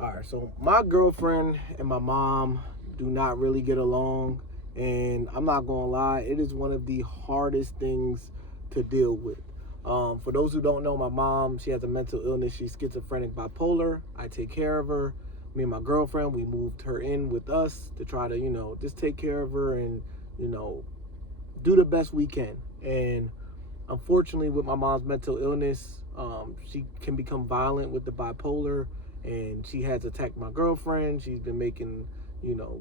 All right, so my girlfriend and my mom do not really get along, and I'm not gonna lie, it is one of the hardest things to deal with. For those who don't know, my mom, she has a mental illness. She's schizophrenic bipolar. I take care of her. Me and my girlfriend, we moved her in with us to try to, just take care of her and, you know, do the best we can. And unfortunately, with my mom's mental illness, she can become violent with the bipolar, and she has attacked my girlfriend. She's been making,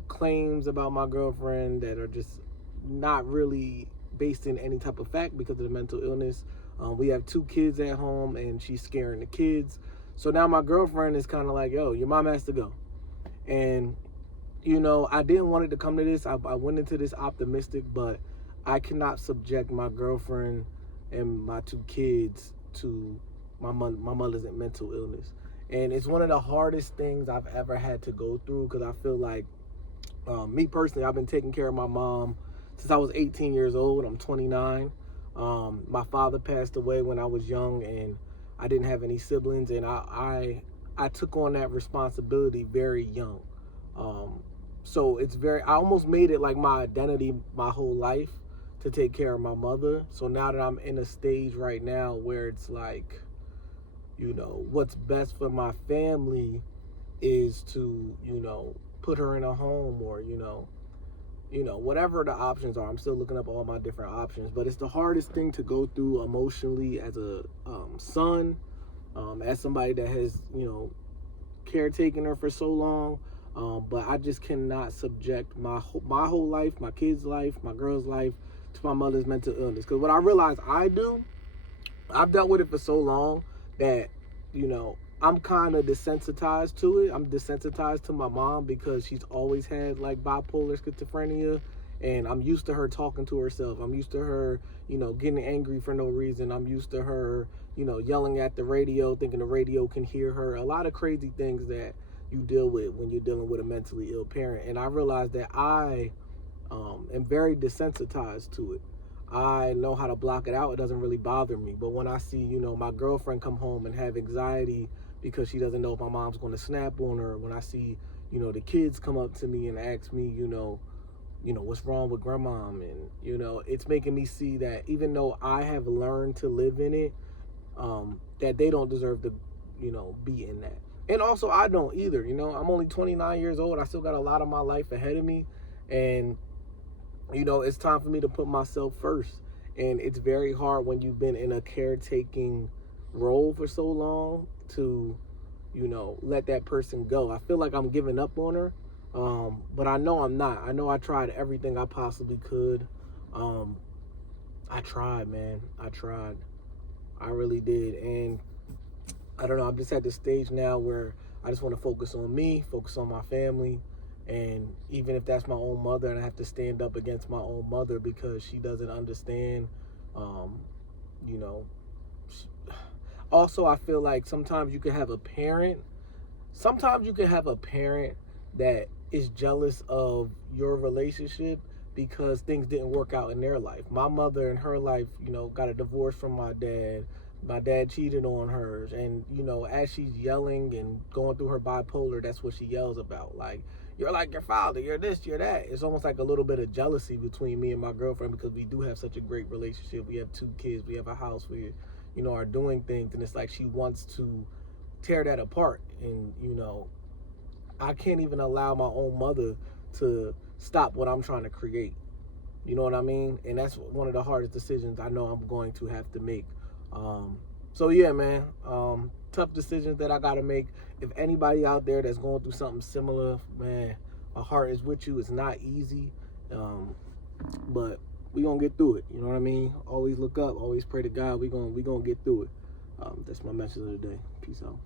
claims about my girlfriend that are just not really based in any type of fact because of the mental illness. We have two kids at home, and she's scaring the kids. So now my girlfriend is kind of like, yo, your mom has to go. And I didn't want it to come to this. I went into this optimistic, but I cannot subject my girlfriend and my two kids to my mother's mental illness. And it's one of the hardest things I've ever had to go through because I feel like, me personally, I've been taking care of my mom since I was 18 years old. I'm 29. My father passed away when I was young, and I didn't have any siblings, and I took on that responsibility very young. So I almost made it like my identity my whole life to take care of my mother. So now that I'm in a stage right now where it's like, what's best for my family is to, put her in a home or, whatever the options are. I'm still looking up all my different options, but it's the hardest thing to go through emotionally as a son, as somebody that has, caretaking her for so long. But I just cannot subject my whole life, my kids' life, my girl's life, to my mother's mental illness. Because what I realize I've dealt with it for so long that, I'm kind of desensitized to it. I'm desensitized to my mom because she's always had like bipolar schizophrenia, and I'm used to her talking to herself. I'm used to her, getting angry for no reason. I'm used to her, yelling at the radio, thinking the radio can hear her. A lot of crazy things that you deal with when you're dealing with a mentally ill parent. And I realized that I am very desensitized to it. I know how to block it out. It doesn't really bother me. But when I see, my girlfriend come home and have anxiety because she doesn't know if my mom's going to snap on her, when I see, the kids come up to me and ask me, what's wrong with grandmom, and, it's making me see that even though I have learned to live in it, that they don't deserve to, be in that. And also I don't either. I'm only 29 years old. I still got a lot of my life ahead of me, and it's time for me to put myself first. And it's very hard when you've been in a caretaking role for so long to, let that person go. I feel like I'm giving up on her, but I know I'm not. I know I tried everything I possibly could. I tried, man. I tried. I really did. And I don't know, I'm just at the stage now where I just want to focus on me, focus on my family. And even if that's my own mother and I have to stand up against my own mother because she doesn't understand, you know. Also, I feel like sometimes you can have a parent that is jealous of your relationship because things didn't work out in their life. My mother in her life, got a divorce from my dad. My dad cheated on her. And, as she's yelling and going through her bipolar, that's what she yells about. Like, you're like your father, you're this, you're that. It's almost like a little bit of jealousy between me and my girlfriend because we do have such a great relationship. We have two kids, we have a house, we, are doing things. And it's like she wants to tear that apart. And, I can't even allow my own mother to stop what I'm trying to create. You know what I mean? And that's one of the hardest decisions I know I'm going to have to make. So yeah, man, tough decisions that I got to make. If anybody out there that's going through something similar, man, my heart is with you. It's not easy, but we gonna get through it. You know what I mean? Always look up, always pray to God. We gonna get through it. That's my message of the day. Peace out.